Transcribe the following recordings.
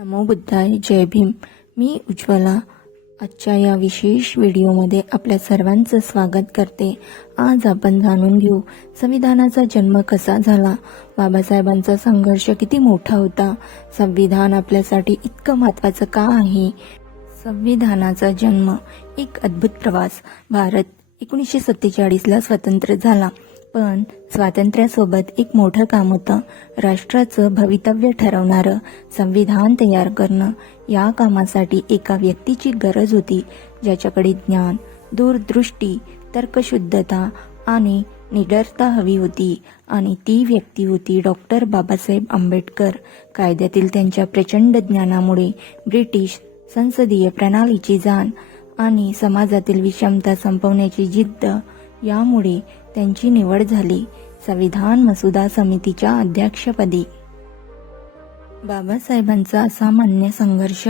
नमो बुद्धाय जय भीम. मी उज्ज्वला. आजच्या या विशेष व्हिडिओमध्ये आपल्या सर्वांचं स्वागत करते. आज आपण जाणून घेऊ संविधानाचा जन्म कसा झाला? बाबासाहेबांचा संघर्ष किती मोठा होता? संविधान आपल्यासाठी इतकं महत्त्वाचं का आहे? संविधानाचा जन्म एक अद्भुत प्रवास. भारत एकोणीसशे सत्तेचाळीसला स्वतंत्र झाला. पण स्वातंत्र्यासोबत एक मोठं काम होतं. राष्ट्राचं भवितव्य ठरवणारं संविधान तयार करणं या कामासाठी एका व्यक्तीची गरज होती ज्याच्याकडे ज्ञान दूरदृष्टी तर्कशुद्धता आणि निडरता हवी होती. आणि ती व्यक्ती होती डॉक्टर बाबासाहेब आंबेडकर. कायद्यातील त्यांच्या प्रचंड ज्ञानामुळे ब्रिटिश संसदीय प्रणालीची जाण आणि समाजातील विषमता संपवण्याची जिद्द यामुळे त्यांची निवड झाली. संविधान मसुदा समितीच्या अध्यक्षपदी. बाबासाहेबांचा असामान्य संघर्ष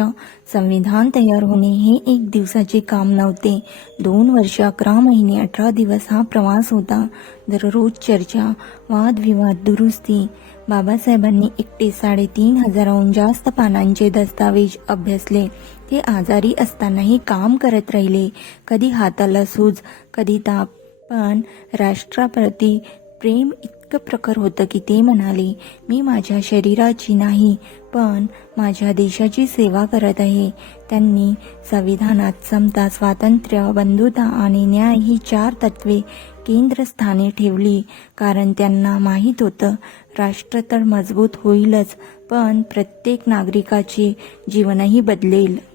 संविधान तयार होणे हे एक दिवसाचे काम नव्हते. दोन वर्ष अकरा महिने अठरा दिवस हा प्रवास होता. दररोज चर्चा वादविवाद दुरुस्ती. बाबासाहेबांनी एकटे साडेतीन हजाराहून जास्त पानांचे दस्तावेज अभ्यासले. ते आजारी असतानाही काम करत राहिले. कधी हाताला सूज कधी ताप पण राष्ट्राप्रती प्रेम इतकं प्रखर होतं की ते म्हणाले मी माझ्या शरीराची नाही पण माझ्या देशाची सेवा करत आहे. त्यांनी संविधानात समता स्वातंत्र्य बंधुता आणि न्याय ही चार तत्वे केंद्रस्थानी ठेवली कारण त्यांना माहीत होतं राष्ट्र तर मजबूत होईलच पण प्रत्येक नागरिकाचे जीवनही बदलेल.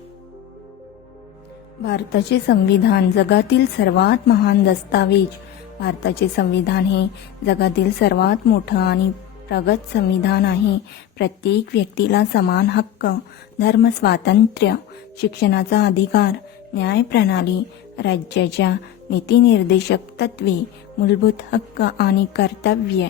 भारताचे संविधान जगातील सर्वात महान दस्तावेज. भारताचे संविधान हे जगातील सर्वात मोठं आणि प्रगत संविधान आहे. प्रत्येक व्यक्तीला समान हक्क धर्म स्वातंत्र्य शिक्षणाचा अधिकार न्याय प्रणाली राज्याच्या नीतिनिर्देशक तत्वे मूलभूत हक्क आणि कर्तव्य.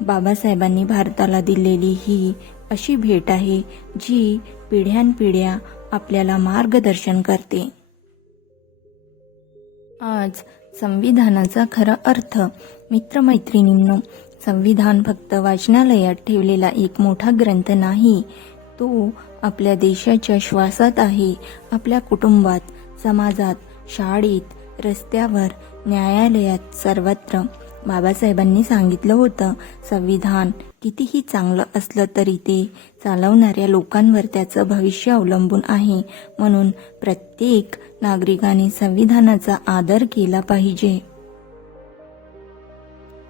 बाबासाहेबांनी भारताला दिलेली ही अशी भेट आहे जी पिढ्यानपिढ्या आपल्याला मार्गदर्शन करते. आज संविधानाचा खरा अर्थ. मित्रमैत्रिणींनो संविधान फक्त वाचनालयात ठेवलेला एक मोठा ग्रंथ नाही. तो आपल्या देशाच्या श्वासात आहे. आपल्या कुटुंबात समाजात शाळेत रस्त्यावर न्यायालयात सर्वत्र. बाबासाहेबांनी सांगितलं होतं संविधान कितीही चांगलं असलं तरी ते चालवणाऱ्या लोकांवर त्याचं भविष्य अवलंबून आहे. म्हणून प्रत्येक नागरिकाने संविधानाचा आदर केला पाहिजे.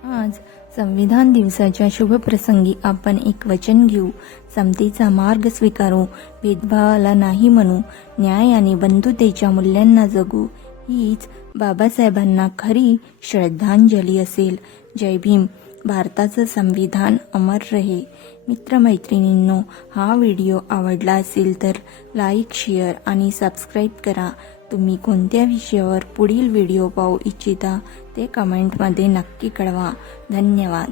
आज संविधान दिवसाच्या शुभप्रसंगी आपण एक वचन घेऊ. समतेचा मार्ग स्वीकारू भेदभावाला नाही म्हणू. न्याय आणि बंधुतेच्या मूल्यांना जगू. हीच बाबासाहेबांना खरी श्रद्धांजली असेल. जय भीम. भारताचं संविधान अमर रहे. मित्रमैत्रिणींनो हा व्हिडिओ आवडला असेल तर लाईक शेअर आणि सबस्क्राईब करा. तुम्ही कोणत्या विषयावर पुढील व्हिडिओ पाहू इच्छिता ते कमेंटमध्ये नक्की कळवा. धन्यवाद.